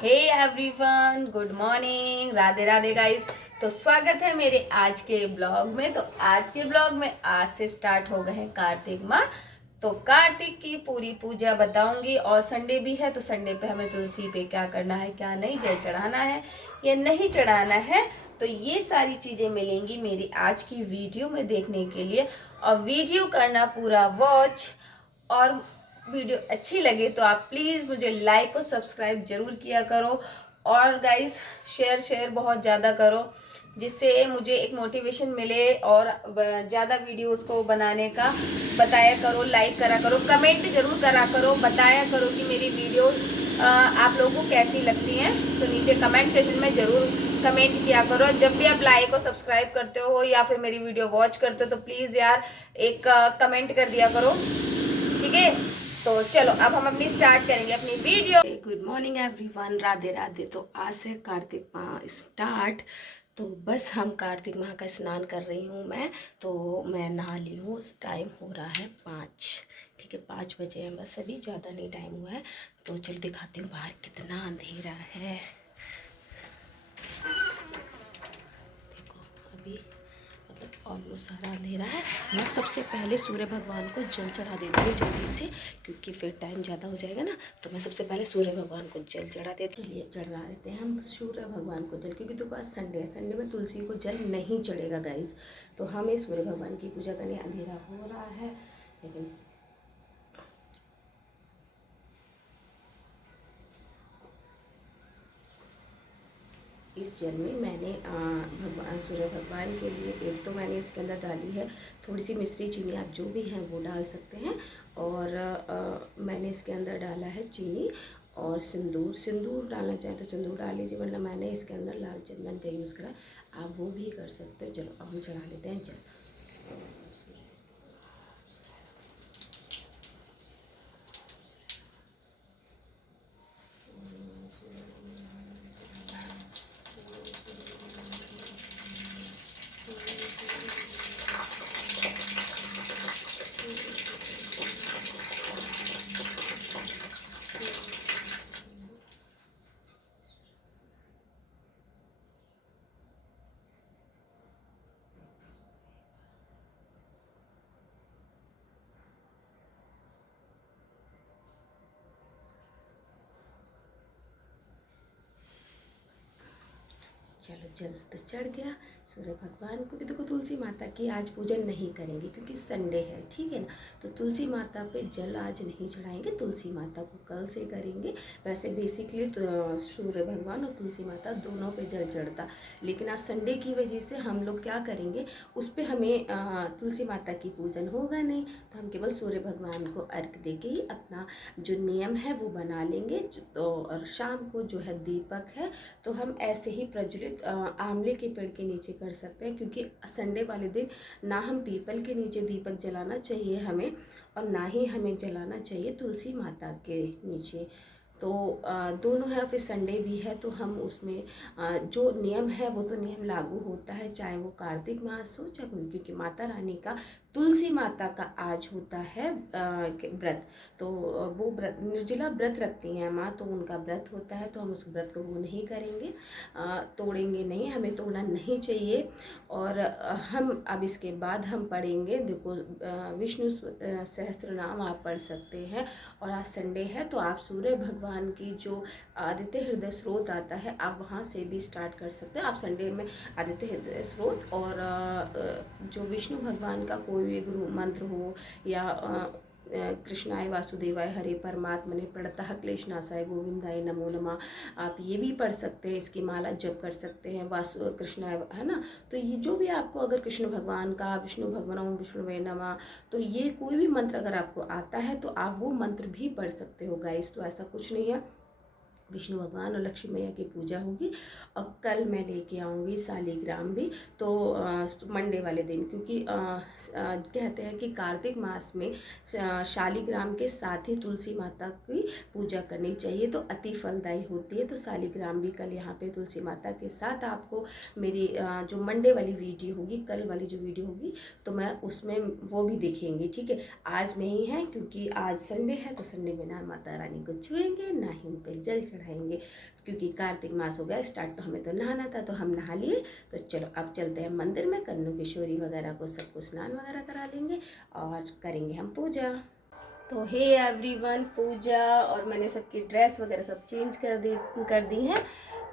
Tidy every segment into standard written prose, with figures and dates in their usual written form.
हे everyone, good morning, Radhe Radhe guys. तो स्वागत है मेरे आज के ब्लॉग में। तो आज के ब्लॉग में आज से स्टार्ट हो गए हैं कार्तिक माह। तो कार्तिक की पूरी पूजा बताऊंगी और संडे भी है तो संडे पे हमें तुलसी पे क्या करना है, क्या नहीं, जल चढ़ाना है या नहीं चढ़ाना है। तो ये सारी चीज़ें मिलेंगी मेरी आज की वीडियो में देखने के लिए। और वीडियो करना पूरा वॉच। और वीडियो अच्छी लगे तो आप प्लीज़ मुझे लाइक और सब्सक्राइब जरूर किया करो। और गाइस शेयर शेयर बहुत ज़्यादा करो, जिससे मुझे एक मोटिवेशन मिले और ज़्यादा वीडियोस को बनाने का बताया करो। लाइक करा करो, कमेंट जरूर करा करो, बताया करो कि मेरी वीडियो आप लोगों को कैसी लगती हैं। तो नीचे कमेंट सेशन में ज़रूर कमेंट किया करो। जब भी आप लाइक और सब्सक्राइब करते हो या फिर मेरी वीडियो वॉच करते हो तो प्लीज़ यार एक कमेंट कर दिया करो, ठीक है। तो चलो अब हम अपनी स्टार्ट करेंगे अपनी video. Good morning everyone, Radhe Radhe. तो आज से कार्तिक माह स्टार्ट। तो बस हम कार्तिक माह का स्नान कर रही हूँ मैं। तो मैं नहा ली हूँ, टाइम हो रहा है 5, ठीक है, 5 बजे हैं बस, अभी ज़्यादा नहीं टाइम हुआ है। तो चलो दिखाती हूँ बाहर कितना अंधेरा है। देखो अभी मतलब ऑलमोस्ट सारा अंधेरा है। मैं सबसे पहले सूर्य भगवान को जल चढ़ा देती हूँ जल्दी से, क्योंकि फिर टाइम ज़्यादा हो जाएगा ना। तो मैं सबसे पहले सूर्य भगवान को जल चढ़ा देती हूँ। लिए चढ़ा देते हैं हम सूर्य भगवान को जल, क्योंकि देखो आज संडे है, संडे में तुलसी को जल नहीं चढ़ेगा गाइस। तो हमें सूर्य भगवान की पूजा करने, अंधेरा हो रहा है लेकिन इस जल में मैंने भगवान सूर्य भगवान के लिए एक तो मैंने इसके अंदर डाली है थोड़ी सी मिश्री चीनी, आप जो भी हैं वो डाल सकते हैं। और मैंने इसके अंदर डाला है चीनी और सिंदूर। सिंदूर डालना चाहें तो सिंदूर डाल लीजिए, वरना मैंने इसके अंदर लाल चंदन का यूज़ करा, आप वो भी कर सकते हो। चलो अब हम चढ़ा लेते हैं जल। चलो जल तो चढ़ गया सूर्य भगवान को। देखो तुलसी माता की आज पूजन नहीं करेंगे क्योंकि संडे है, ठीक है ना। तो तुलसी माता पे जल आज नहीं चढ़ाएंगे, तुलसी माता को कल से करेंगे। वैसे बेसिकली तो सूर्य भगवान और तुलसी माता दोनों पे जल चढ़ता, लेकिन आज संडे की वजह से हम लोग क्या करेंगे, उस पर हमें तुलसी माता की पूजन होगा नहीं। तो हम केवल सूर्य भगवान को अर्घ दे के ही अपना जो नियम है वो बना लेंगे। तो और शाम को जो है दीपक है तो हम ऐसे ही प्रज्वलित आंवले के पेड़ के नीचे कर सकते हैं, क्योंकि संडे वाले दिन ना हम पीपल के नीचे दीपक जलाना चाहिए हमें, और ना ही हमें जलाना चाहिए तुलसी माता के नीचे। तो दोनों है, फिर संडे भी है तो हम उसमें जो नियम है वो तो नियम लागू होता है, चाहे वो कार्तिक मास हो चाहे कोई, क्योंकि माता रानी का, तुलसी माता का आज होता है व्रत। तो वो व्रत निर्जला व्रत रखती हैं माँ, तो उनका व्रत होता है, तो हम उस व्रत को वो नहीं करेंगे, तोड़ेंगे नहीं, हमें तोड़ना नहीं चाहिए। और हम अब इसके बाद हम पढ़ेंगे, देखो विष्णु सहस्त्र नाम आप पढ़ सकते हैं। और आज संडे है तो आप सूर्य भगवान की जो आदित्य हृदय स्रोत आता है आप वहाँ से भी स्टार्ट कर सकते हैं। आप संडे में आदित्य हृदय स्रोत और जो विष्णु भगवान का कोई भी गुरु मंत्र हो, या कृष्णाय वासुदेवाय हरे परमात्मने प्रणतः क्लेशनाशाय गोविंदाय नमो नमः, आप ये भी पढ़ सकते हैं, इसकी माला जप कर सकते हैं, वासु कृष्णाय, है ना। तो ये जो भी आपको, अगर कृष्ण भगवान का, विष्णु भगवान ओम विष्णुवे नमः, तो ये कोई भी मंत्र अगर आपको आता है तो आप वो मंत्र भी पढ़ सकते हो गाइस। तो ऐसा कुछ नहीं है, विष्णु भगवान और लक्ष्मी मैया की पूजा होगी। और कल मैं लेके आऊँगी शालीग्राम भी, तो मंडे वाले दिन, क्योंकि कहते हैं कि कार्तिक मास में शालीग्राम के साथ ही तुलसी माता की पूजा करनी चाहिए, तो अति फलदायी होती है। तो शालीग्राम भी कल यहाँ पे तुलसी माता के साथ आपको मेरी जो मंडे वाली वीडियो होगी, कल वाली जो वीडियो होगी, तो मैं उसमें वो भी देखेंगे, ठीक है। आज नहीं है क्योंकि आज संडे है, तो संडे में ना माता रानी को छुएंगे ना ही उन पर जल चढ़ाएंगे, क्योंकि कार्तिक मास हो गया स्टार्ट, तो हमें तो नहाना था, तो हम नहा लिए। तो चलो अब चलते हैं मंदिर में, कन्नू किशोरी वगैरह को सबको स्नान वगैरह करा लेंगे और करेंगे हम पूजा। तो हे एवरीवन, पूजा और मैंने सबकी ड्रेस वगैरह सब चेंज कर दी है।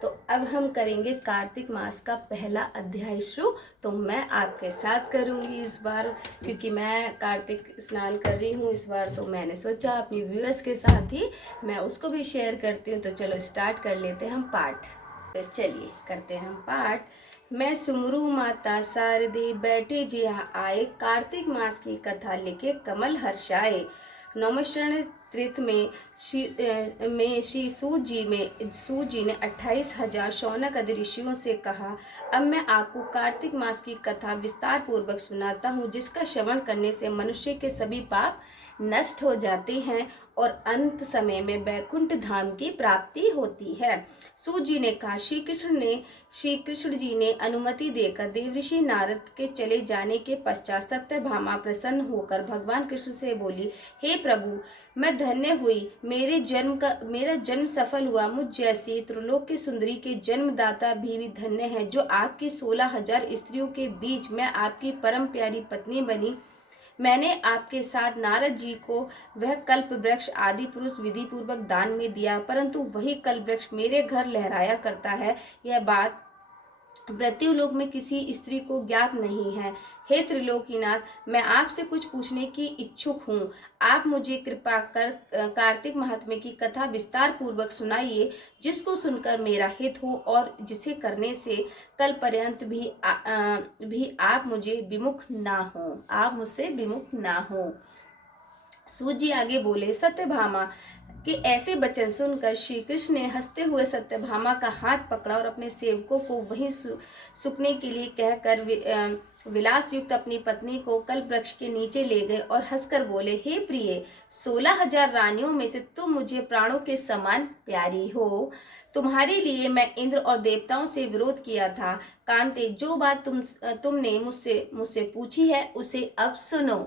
तो अब हम करेंगे कार्तिक मास का पहला अध्याय शुरू। तो मैं आपके साथ करूंगी इस बार, क्योंकि मैं कार्तिक स्नान कर रही हूँ इस बार, तो मैंने सोचा अपनी व्यूअर्स के साथ ही मैं उसको भी शेयर करती हूँ। तो चलो स्टार्ट कर लेते हैं हम पाठ। तो चलिए करते हैं हम पाठ। मैं सुमरू माता शारदे बैठे जी आए, कार्तिक मास की कथा लिखे कमल हर्षाए। नौमशरण त्रित में श्री सूत जी ने 28,000 शौनक आदि ऋषियों से कहा, अब मैं आपको कार्तिक मास की कथा विस्तार पूर्वक सुनाता हूँ, जिसका श्रवण करने से मनुष्य के सभी पाप नष्ट हो जाते हैं और अंत समय में वैकुंठ धाम की प्राप्ति होती है। सूत जी ने कहा, श्री कृष्ण जी ने अनुमति देकर देवऋषि नारद के चले जाने के पश्चात सत्यभामा प्रसन्न होकर भगवान कृष्ण से बोली, हे प्रभु, मैं धन्य हुई, मेरा जन्म सफल हुआ। मुझ जैसी त्रिलोक की सुंदरी के जन्मदाता भी धन्य है, जो आपकी 16,000 स्त्रियों के बीच मैं आपकी परम प्यारी पत्नी बनी। मैंने आपके साथ नारद जी को वह कल्प वृक्ष आदि पुरुष विधि पूर्वक दान में दिया, परंतु वही कल्प वृक्ष मेरे घर लहराया करता है, यह बात मृत्युलोक में किसी स्त्री को ज्ञात नहीं है। हे त्रिलोकीनाथ, मैं आपसे कुछ पूछने की इच्छुक हूँ। आप मुझे कृपा कर कार्तिक महात्म्य की कथा विस्तार पूर्वक सुनाइए, जिसको सुनकर मेरा हित हो और जिसे करने से कल पर्यंत भी आप मुझे विमुख ना हो, आप मुझसे विमुख ना हो। सूत जी आगे बोले, सत्यभामा कि ऐसे वचन सुनकर श्री कृष्ण ने हंसते हुए सत्यभामा का हाथ पकड़ा और अपने सेवकों को वहीं सुकने के लिए कहकर विलास युक्त अपनी पत्नी को कल्प वृक्ष के नीचे ले गए और हंसकर बोले, हे प्रिय, 16,000 रानियों में से तुम मुझे प्राणों के समान प्यारी हो। तुम्हारे लिए मैं इंद्र और देवताओं से विरोध किया था। कांते, जो बात तुमने मुझसे पूछी है उसे अब सुनो।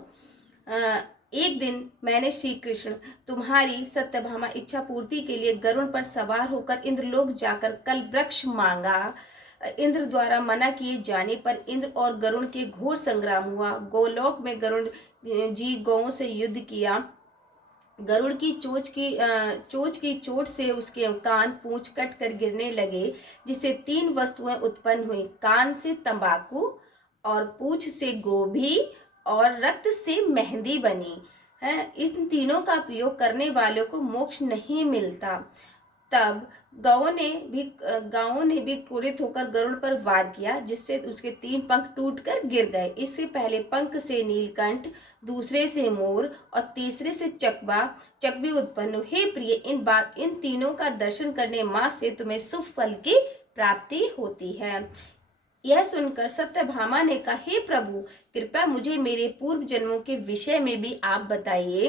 एक दिन मैंने श्री कृष्ण तुम्हारी सत्यभामा इच्छा पूर्ति के लिए गरुड़ पर सवार होकर इंद्रलोक जाकर कल्प वृक्ष मांगा। इंद्र द्वारा मना किए जाने पर इंद्र और गरुड़ के घोर संग्राम हुआ। गोलोक में गरुड़ जी गौओं से युद्ध किया। गरुड़ की चोंच की चोट से उसके कान पूंछ कट कर गिरने लगे, जिससे 3 वस्तुएं उत्पन्न हुई। कान से तंबाकू और पूंछ से गोभी और रक्त से मेहंदी बनी है। इन तीनों का प्रयोग करने वालों को मोक्ष नहीं मिलता। तब गांवों ने भी क्रोधित होकर गरुड़ पर वार किया, जिससे उसके 3 पंख टूटकर गिर गए। इससे पहले पंख से नीलकंठ, दूसरे से मोर और तीसरे से चकबी उत्पन्न हुए। हे प्रिय, इन तीनों का दर्शन करने मात्र से तुम्हें शुभ फल की प्राप्ति होती है। यह सुनकर सत्यभामा ने कहा, हे प्रभु, कृपया मुझे मेरे पूर्व जन्मों के विषय में भी आप बताइए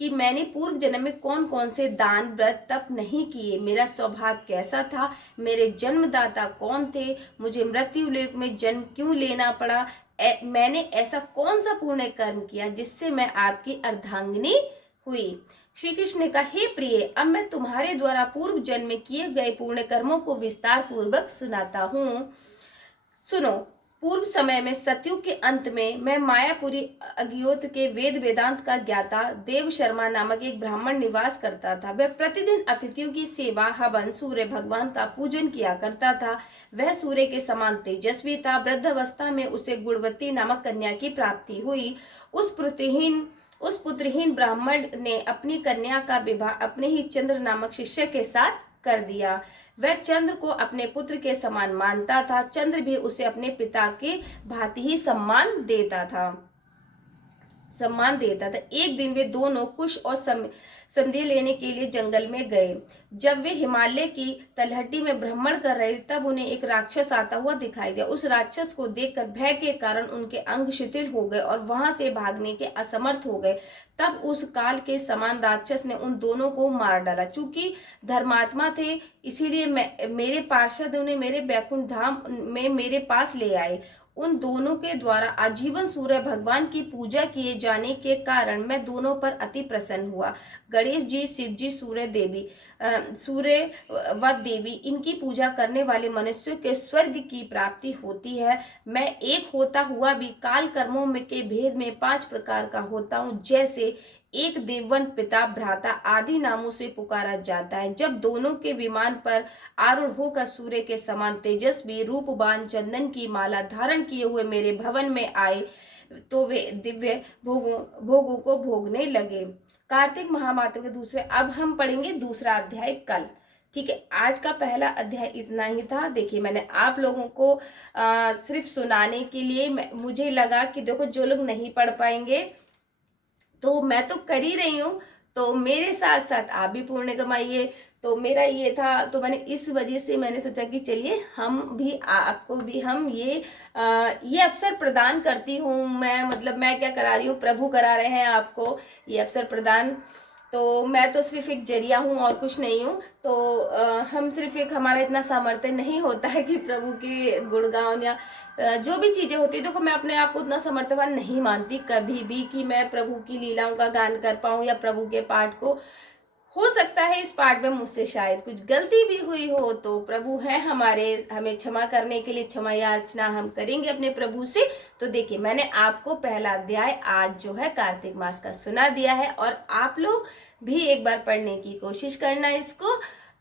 कि मैंने पूर्व जन्म में कौन कौन से दान व्रत तप नहीं किए, मेरा स्वभाव कैसा था, मेरे जन्मदाता कौन थे, मुझे मृत्यु लोक में जन्म क्यों लेना पड़ा, मैंने ऐसा कौन सा पुण्य कर्म किया जिससे मैं आपकी अर्धांगिनी हुई। श्री कृष्ण ने कहा, हे प्रिय, अब मैं तुम्हारे द्वारा पूर्व जन्म में किए गए पुण्य कर्मों को विस्तार पूर्वक सुनाता हूँ। सुनो। पूर्व समय में सतयुग के अंत में मैं मायापुरी अज्ञोत के वेदांत का ज्ञाता देव शर्मा नामक एक ब्राह्मण निवास करता था। वह प्रतिदिन अतिथियों की सेवा, हवन, सूर्य भगवान का पूजन किया करता था। वह सूर्य के समान तेजस्वी था। वृद्धावस्था में उसे गुणवती नामक कन्या की प्राप्ति हुई। उस पुत्रहीन ब्राह्मण ने अपनी कन्या का विवाह अपने ही चंद्र नामक शिष्य के साथ कर दिया। वह चंद्र को अपने पुत्र के समान मानता था। चंद्र भी उसे अपने पिता के भांति ही सम्मान देता था। एक दिन वे दोनों कुश और संदेह लेने के लिए जंगल में गए। जब वे हिमालय की तलहटी में भ्रमण कर रहे तब उन्हें एक राक्षस आता हुआ दिखाई दिया। उस राक्षस को देखकर भय के कारण उनके अंग शिथिल हो गए और वहां से भागने के असमर्थ हो गए। तब उस काल के समान राक्षस ने उन दोनों को मार डाला। चूंकि धर्मात्मा थे, इसीलिए मेरे पार्षद उन्हें मेरे वैकुंठ धाम में मेरे पास ले आए। उन दोनों के द्वारा आजीवन सूर्य भगवान की पूजा किए जाने के कारण मैं दोनों पर अति प्रसन्न हुआ। गणेश जी, शिव जी, सूर्य व देवी, इनकी पूजा करने वाले मनुष्यों के स्वर्ग की प्राप्ति होती है। मैं एक होता हुआ भी काल कर्मों में के भेद में 5 प्रकार का होता हूँ। जैसे एक देववंत, पिता, भ्राता आदि नामों से पुकारा जाता है। जब दोनों के विमान पर आरूढ़ होकर सूर्य के समान तेजस्वी रूपवान चंदन की माला धारण किए हुए मेरे भवन में आए तो वे दिव्य भोगों को भोगने लगे। कार्तिक महामास के दूसरे, अब हम पढ़ेंगे दूसरा अध्याय कल। ठीक है, आज का पहला अध्याय इतना ही था। देखिए, मैंने आप लोगों को सिर्फ सुनाने के लिए मुझे लगा कि देखो जो लोग नहीं पढ़ पाएंगे तो मैं तो कर ही रही हूँ, तो मेरे साथ साथ आप भी पुण्य कमाइए। तो मेरा ये था, तो मैंने इस वजह से मैंने सोचा कि चलिए हम भी आपको भी हम ये अवसर प्रदान करती हूँ। मैं मतलब मैं क्या करा रही हूँ, प्रभु करा रहे हैं आपको ये अवसर प्रदान। तो मैं तो सिर्फ एक जरिया हूँ और कुछ नहीं हूँ। तो हम सिर्फ एक, हमारा इतना सामर्थ्य नहीं होता है कि प्रभु के गुणगान या जो भी चीजें होती है, देखो मैं अपने आप को उतना समर्थवान नहीं मानती कभी भी कि मैं प्रभु की लीलाओं का गान कर पाऊं या प्रभु के पाठ को। हो सकता है इस पाठ में मुझसे शायद कुछ गलती भी हुई हो, तो प्रभु है हमारे, हमें क्षमा करने के लिए क्षमा याचना हम करेंगे अपने प्रभु से। तो देखिए, मैंने आपको पहला अध्याय आज जो है कार्तिक मास का सुना दिया है, और आप लोग भी एक बार पढ़ने की कोशिश करना इसको।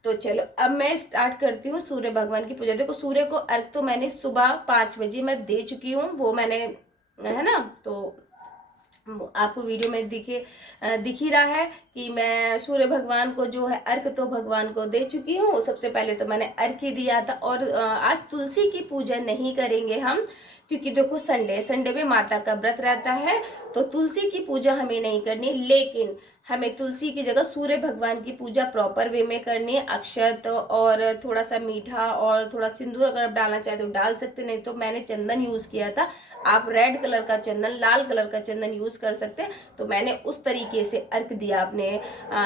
तो चलो अब मैं स्टार्ट करती हूँ सूर्य भगवान की पूजा। देखो, सूर्य को अर्घ तो मैंने सुबह 5 बजे मैं दे चुकी हूँ, वो मैंने, है ना, तो आपको वीडियो में दिख ही रहा है कि मैं सूर्य भगवान को जो है अर्घ तो भगवान को दे चुकी हूँ। सबसे पहले तो मैंने अर्घ ही दिया था। और आज तुलसी की पूजा नहीं करेंगे हम, क्योंकि देखो संडे में माता का व्रत रहता है, तो तुलसी की पूजा हमें नहीं करनी। लेकिन हमें तुलसी की जगह सूर्य भगवान की पूजा प्रॉपर वे में करनी है। अक्षत और थोड़ा सा मीठा और थोड़ा सिंदूर अगर आप डालना चाहे तो डाल सकते, नहीं तो मैंने चंदन यूज किया था। आप रेड कलर का चंदन, लाल कलर का चंदन यूज कर सकते हैं। तो मैंने उस तरीके से अर्घ दिया अपने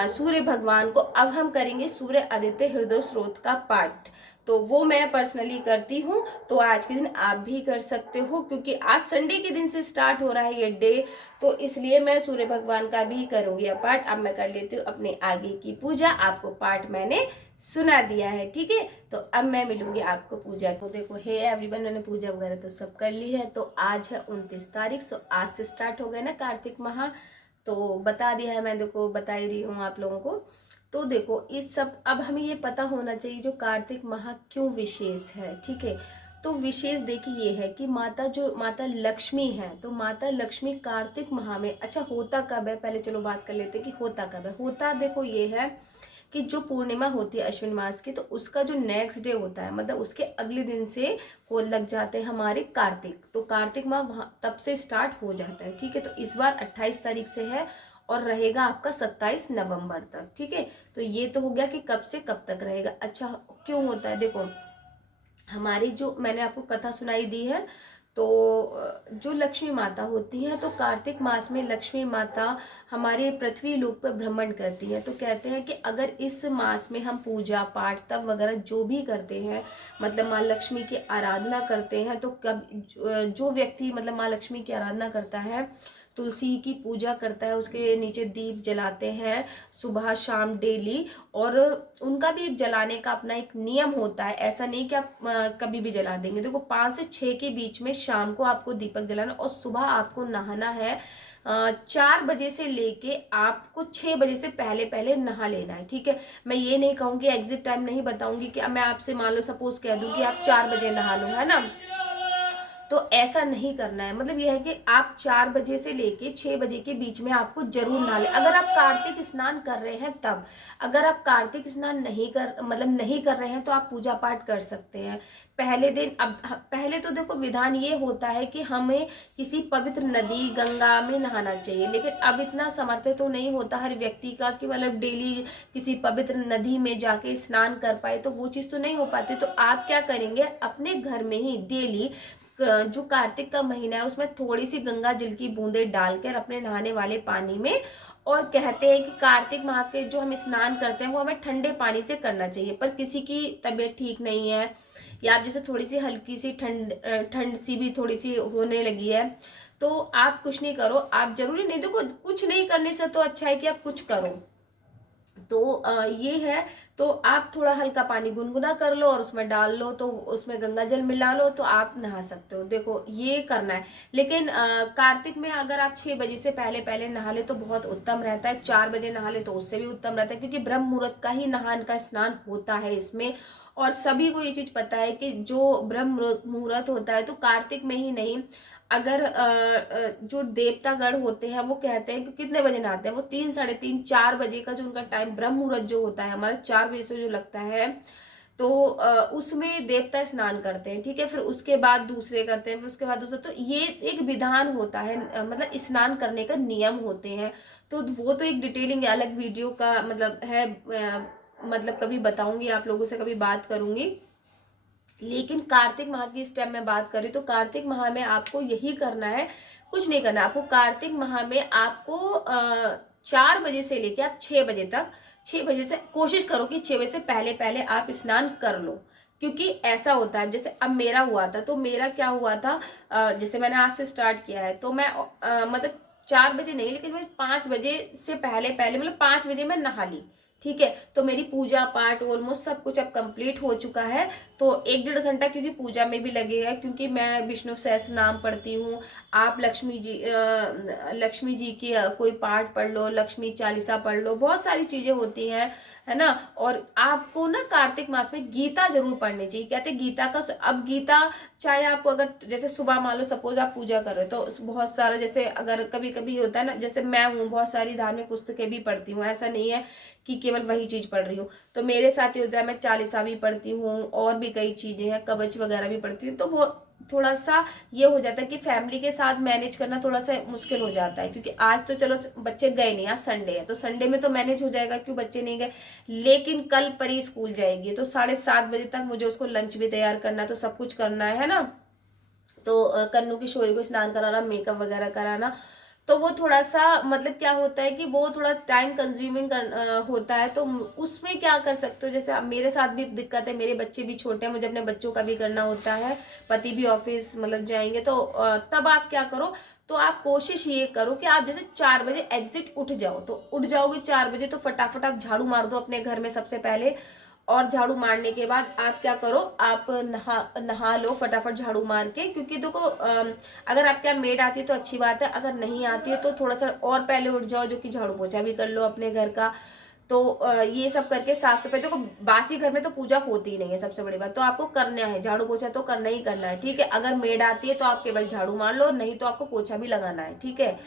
सूर्य भगवान को। अब हम करेंगे सूर्य आदित्य हृदय स्रोत का पाठ, तो वो मैं पर्सनली करती हूँ। तो आज के दिन आप भी कर सकते हो, क्योंकि आज संडे के दिन से स्टार्ट हो रहा है ये डे, तो इसलिए मैं सूर्य भगवान का भी करूंगी अब पाठ। अब मैं कर लेती हूँ अपने आगे की पूजा। आपको पाठ मैंने सुना दिया है, ठीक है। तो अब मैं मिलूंगी आपको पूजा को। देखो हे एवरीवन, मैंने पूजा वगैरह तो सब कर ली है। तो आज है 29 तारीख, सो आज से स्टार्ट हो गए ना कार्तिक माह, तो बता दिया है मैं, देखो बता ही रही हूँ आप लोगों को। तो देखो इस सब, अब हमें ये पता होना चाहिए जो कार्तिक माह क्यों विशेष है, ठीक है। तो विशेष देखिए ये है कि माता लक्ष्मी है, तो माता लक्ष्मी कार्तिक माह में, अच्छा होता कब है, पहले चलो बात कर लेते हैं कि होता कब है। होता देखो ये है कि जो पूर्णिमा होती है अश्विन मास की, तो उसका जो नेक्स्ट डे होता है, मतलब उसके अगले दिन से हो लग जाते हैं हमारे कार्तिक, तो कार्तिक माह तब से स्टार्ट हो जाता है, ठीक है। तो इस बार 28 तारीख से है और रहेगा आपका 27 नवंबर तक, ठीक है। तो ये तो हो गया कि कब से कब तक रहेगा। अच्छा क्यों होता है, देखो हमारी जो मैंने आपको कथा सुनाई दी है, तो जो लक्ष्मी माता होती है, तो कार्तिक मास में लक्ष्मी माता हमारे पृथ्वी लोक पर भ्रमण करती है। तो कहते हैं कि अगर इस मास में हम पूजा पाठ तप वगैरह जो भी करते हैं, मतलब माँ लक्ष्मी की आराधना करते हैं, तो कब जो व्यक्ति मतलब माँ लक्ष्मी की आराधना करता है, तुलसी की पूजा करता है, उसके नीचे दीप जलाते हैं सुबह शाम डेली, और उनका भी एक जलाने का अपना एक नियम होता है। ऐसा नहीं कि आप कभी भी जला देंगे। देखो 5 से 6 के बीच में शाम को आपको दीपक जलाना, और सुबह आपको नहाना है 4 बजे से लेके आपको 6 बजे से पहले पहले नहा लेना है, ठीक है। मैं ये नहीं कहूँगी, एग्जिट टाइम नहीं बताऊंगी कि मैं आपसे मान लो सपोज कह दूँ कि आप 4 बजे नहा लो, है ना, तो ऐसा नहीं करना है। मतलब यह है कि आप 4 बजे से लेके 6 बजे के बीच में आपको जरूर नहा लें। अगर आप कार्तिक स्नान कर रहे हैं तब, अगर आप कार्तिक स्नान नहीं कर रहे हैं तो आप पूजा पाठ कर सकते हैं पहले दिन। अब पहले तो देखो विधान ये होता है कि हमें किसी पवित्र नदी गंगा में नहाना चाहिए, लेकिन अब इतना समर्थ तो नहीं होता हर व्यक्ति का कि मतलब डेली किसी पवित्र नदी में जाके स्नान कर पाए, तो वो चीज़ तो नहीं हो पाती। तो आप क्या करेंगे, अपने घर में ही डेली जो कार्तिक का महीना है उसमें थोड़ी सी गंगा जल की बूंदें डालकर अपने नहाने वाले पानी में, और कहते हैं कि कार्तिक माह के जो हम स्नान करते हैं वो हमें ठंडे पानी से करना चाहिए। पर किसी की तबीयत ठीक नहीं है या आप जैसे थोड़ी सी हल्की सी ठंड ठंड सी भी थोड़ी सी होने लगी है, तो आप कुछ नहीं करो। आप जरूरी नहीं, देखो कुछ नहीं करने से तो अच्छा है कि आप कुछ करो। तो ये है, तो आप थोड़ा हल्का पानी गुनगुना कर लो और उसमें डाल लो, तो उसमें गंगा जल मिला लो, तो आप नहा सकते हो। देखो ये करना है। लेकिन कार्तिक में अगर आप 6 बजे से पहले पहले नहा ले तो बहुत उत्तम रहता है। 4 बजे नहा ले तो उससे भी उत्तम रहता है, क्योंकि ब्रह्म मुहूर्त का ही नहान का स्नान होता है इसमें। और सभी को ये चीज पता है कि जो ब्रह्म मुहूर्त होता है तो कार्तिक में ही नहीं, अगर जो देवतागण होते हैं वो कहते हैं कि कितने बजे नहाते हैं, वो 3, 3:30, 4 बजे का जो उनका टाइम ब्रह्म मुहूर्त जो होता है हमारा 4 बजे से जो लगता है, तो उसमें देवता स्नान करते हैं, ठीक है। फिर उसके बाद दूसरे करते हैं, फिर उसके बाद दूसरे, तो ये एक विधान होता है, मतलब स्नान करने का नियम होते हैं। तो वो तो एक डिटेलिंग अलग वीडियो का मतलब है, मतलब कभी बताऊंगी आप लोगों से, कभी बात करूंगी। लेकिन कार्तिक माह की इस टाइम में बात करें तो कार्तिक माह में आपको यही करना है, कुछ नहीं करना आपको। कार्तिक माह में आपको 4 बजे से लेके आप 6 बजे तक, 6 बजे से कोशिश करो कि 6 बजे से पहले पहले आप स्नान कर लो। क्योंकि ऐसा होता है, जैसे अब मेरा हुआ था, तो मेरा क्या हुआ था, जैसे मैंने आज से स्टार्ट किया है, तो मैं मतलब 4 बजे नहीं, लेकिन मैं 5 बजे से पहले पहले, मतलब 5 बजे मैं नहा ली, ठीक है। तो मेरी पूजा पाठ ऑलमोस्ट सब कुछ अब कंप्लीट हो चुका है। तो 1-1.5 घंटा क्योंकि पूजा में भी लगेगा, क्योंकि मैं विष्णु सहस्त्र नाम पढ़ती हूँ। आप लक्ष्मी जी की कोई पाठ पढ़ लो, लक्ष्मी चालीसा पढ़ लो, बहुत सारी चीजें होती हैं, है ना। और आपको ना कार्तिक मास में गीता जरूर पढ़नी चाहिए। कहते गीता का, अब गीता चाहे आपको, अगर जैसे सुबह मान लो सपोज आप पूजा कर रहे हो तो बहुत सारा, जैसे अगर कभी कभी होता है ना, जैसे मैं हूँ बहुत सारी धार्मिक पुस्तकें भी पढ़ती हूँ, ऐसा नहीं है कि केवल वही चीज पढ़ रही हूँ। तो मेरे साथ ये होता है, मैं चालीसा भी पढ़ती हूँ और भी कई चीजें हैं, कवच वगैरह भी पढ़ती हूँ। तो वो थोड़ा सा ये हो जाता है कि फैमिली के साथ मैनेज करना थोड़ा सा मुश्किल हो जाता है, क्योंकि आज तो चलो बच्चे गए नहीं, आज संडे है, तो संडे में तो मैनेज हो जाएगा क्यों बच्चे नहीं गए। लेकिन कल परी स्कूल जाएगी, तो 7:30 बजे तक मुझे उसको लंच भी तैयार करना है, तो सब कुछ करना है ना। तो कन्नू की शोरी को स्नान कराना, मेकअप वगैरह कराना, तो वो थोड़ा सा मतलब क्या होता है कि वो थोड़ा टाइम कंज्यूमिंग होता है। तो उसमें क्या कर सकते हो, जैसे अब मेरे साथ भी दिक्कत है, मेरे बच्चे भी छोटे हैं, मुझे अपने बच्चों का भी करना होता है, पति भी ऑफिस मतलब जाएंगे, तो तब आप क्या करो, तो आप कोशिश ये करो कि आप जैसे 4 बजे एग्जिट उठ जाओ, तो उठ जाओगे 4 बजे, तो फटाफट आप झाड़ू मार दो अपने घर में सबसे पहले। और झाड़ू मारने के बाद आप क्या करो, आप नहा नहा लो फटाफट झाड़ू मार के, क्योंकि देखो अगर आपके यहाँ मेड आती है तो अच्छी बात है, अगर नहीं आती है तो थोड़ा सा और पहले उठ जाओ, जो कि झाड़ू पोछा भी कर लो अपने घर का। तो ये सब करके साफ सफाई, देखो बासी घर में तो पूजा होती ही नहीं है सबसे बड़ी बात, तो आपको करना है झाड़ू पोछा, तो करना ही करना है, ठीक है। अगर मेड आती है तो आप केवल झाड़ू मार लो, नहीं तो आपको पोछा भी लगाना है, ठीक है।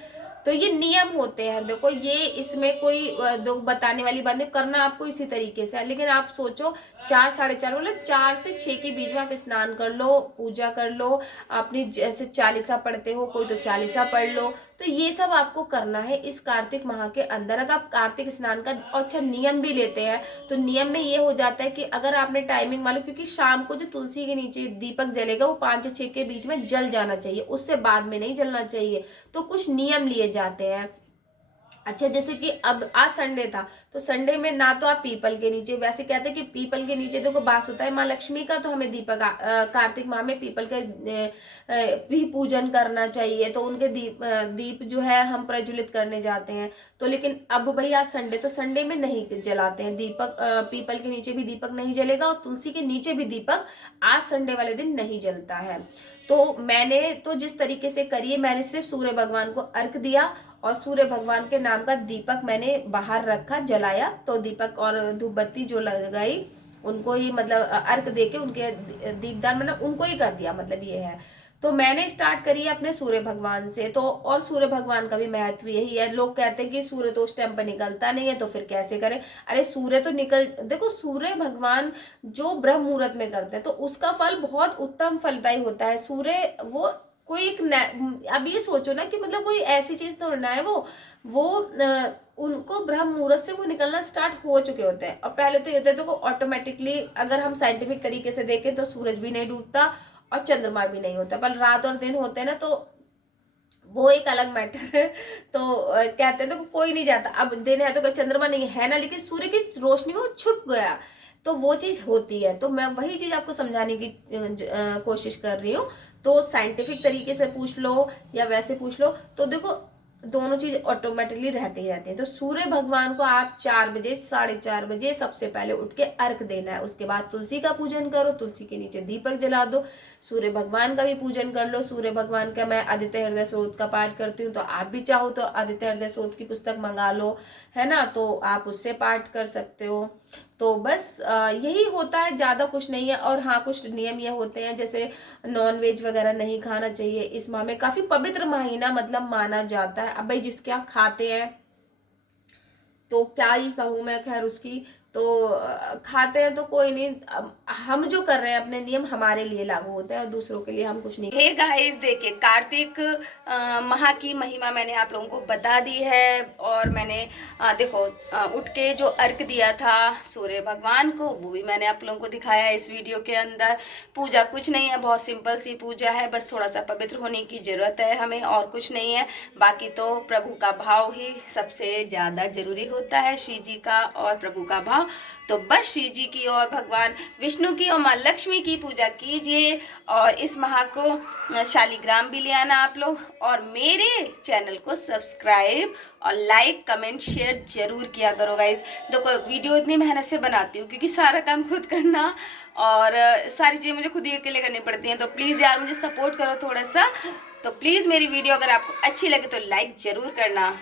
तो ये नियम होते हैं, देखो ये इसमें कोई दो बताने वाली बात नहीं, करना आपको इसी तरीके से है। लेकिन आप सोचो 4, 4:30, मतलब 4 से 6 के बीच में आप स्नान कर लो, पूजा कर लो अपनी, जैसे चालीसा पढ़ते हो कोई तो चालीसा पढ़ लो। तो ये सब आपको करना है इस कार्तिक माह के अंदर। अगर आप कार्तिक स्नान का अच्छा नियम भी लेते हैं, तो नियम में ये हो जाता है कि अगर आपने टाइमिंग मान लो, क्योंकि शाम को जो तुलसी के नीचे दीपक जलेगा वो 5 से 6 के बीच में जल जाना चाहिए, उससे बाद में नहीं जलना चाहिए। तो कुछ नियम लिए जाते हैं। अच्छा, जैसे कि अब आज संडे था, तो संडे में ना तो आप पीपल के नीचे, वैसे कहते हैं कि पीपल के नीचे देखो बास होता है माँ लक्ष्मी का, तो हमें दीपक कार्तिक माह में पीपल का भी पूजन करना चाहिए, तो उनके दीप जो है हम प्रज्वलित करने जाते हैं। तो लेकिन अब भाई आज संडे, तो संडे में नहीं जलाते हैं दीपक, पीपल के नीचे भी दीपक नहीं जलेगा और तुलसी के नीचे भी दीपक आज संडे वाले दिन नहीं जलता है। तो मैंने तो जिस तरीके से करी है, मैंने सिर्फ सूर्य भगवान को अर्घ दिया और सूर्य भगवान के नाम का दीपक मैंने बाहर रखा, जलाया, तो दीपक और धूप बत्ती जो लगाई उनको ही मतलब अर्घ देके उनके दीपदान मैंने उनको ही कर दिया, मतलब ये है। तो मैंने स्टार्ट करी है अपने सूर्य भगवान से। तो और सूर्य भगवान का भी महत्व यही है, लोग कहते हैं कि सूर्य तो उस टाइम पर निकलता नहीं है तो फिर कैसे करें। अरे सूर्य तो देखो सूर्य भगवान जो ब्रह्म मुहूर्त में करते हैं तो उसका फल बहुत उत्तम फलदायी होता है। सूर्य वो कोई एक अब ये सोचो ना कि मतलब कोई ऐसी चीज तो ना है, वो उनको ब्रह्म मुहूर्त से वो निकलना स्टार्ट हो चुके होते हैं। और पहले तो ये होता है तो ऑटोमेटिकली अगर हम साइंटिफिक तरीके से देखें तो सूरज भी नहीं डूबता और चंद्रमा भी नहीं होता, पर रात और दिन होते हैं ना, तो वो एक अलग मैटर है। तो कहते हैं तो कोई नहीं जाता, अब दिन है तो कोई चंद्रमा नहीं है ना, लेकिन सूर्य की रोशनी में वो छुप गया। तो वो चीज़ होती है। तो मैं वही चीज़ आपको समझाने की कोशिश कर रही हूँ। तो साइंटिफिक तरीके से पूछ लो या वैसे पूछ लो, तो देखो दोनों चीज ऑटोमेटिकली रहते ही रहते हैं। तो सूर्य भगवान को आप 4 बजे 4:30 बजे सबसे पहले उठ के अर्घ देना है। उसके बाद तुलसी का पूजन करो, तुलसी के नीचे दीपक जला दो, सूर्य भगवान का भी पूजन कर लो। सूर्य भगवान का मैं आदित्य हृदय स्रोत का पाठ करती हूँ, तो आप भी चाहो तो आदित्य हृदय स्रोत की पुस्तक मंगा लो, है ना, तो आप उससे पाठ कर सकते हो। तो बस यही होता है, ज्यादा कुछ नहीं है। और हाँ, कुछ नियम ये होते हैं, जैसे नॉन वेज वगैरह नहीं खाना चाहिए इस माह में। काफी पवित्र महीना मतलब माना जाता है। अब भाई जिसके यहाँ खाते हैं तो क्या ही कहूँ मैं, खैर उसकी तो खाते हैं तो कोई नहीं। हम जो कर रहे हैं अपने नियम हमारे लिए लागू होते हैं और दूसरों के लिए हम कुछ नहीं। हे गाइस, देखिए कार्तिक माह की महिमा मैंने आप लोगों को बता दी है। और मैंने देखो उठ के जो अर्घ दिया था सूर्य भगवान को, वो भी मैंने आप लोगों को दिखाया है इस वीडियो के अंदर। पूजा कुछ नहीं है, बहुत सिंपल सी पूजा है, बस थोड़ा सा पवित्र होने की जरूरत है हमें, और कुछ नहीं है। बाकी तो प्रभु का भाव ही सबसे ज्यादा जरूरी होता है, श्री जी का और प्रभु का भाव। तो बस श्री जी की और भगवान विष्णु की और माँ लक्ष्मी की पूजा कीजिए, और इस माह को शालिग्राम भी ले आना आप लोग, और मेरे चैनल को सब्सक्राइब और लाइक कमेंट शेयर जरूर किया करो गाइज। देखो वीडियो इतनी मेहनत से बनाती हूँ क्योंकि सारा काम खुद करना और सारी चीज़ें मुझे खुद ही अकेले करनी पड़ती हैं। तो प्लीज़ यार मुझे सपोर्ट करो थोड़ा सा। तो प्लीज़ मेरी वीडियो अगर आपको अच्छी लगे तो लाइक ज़रूर करना।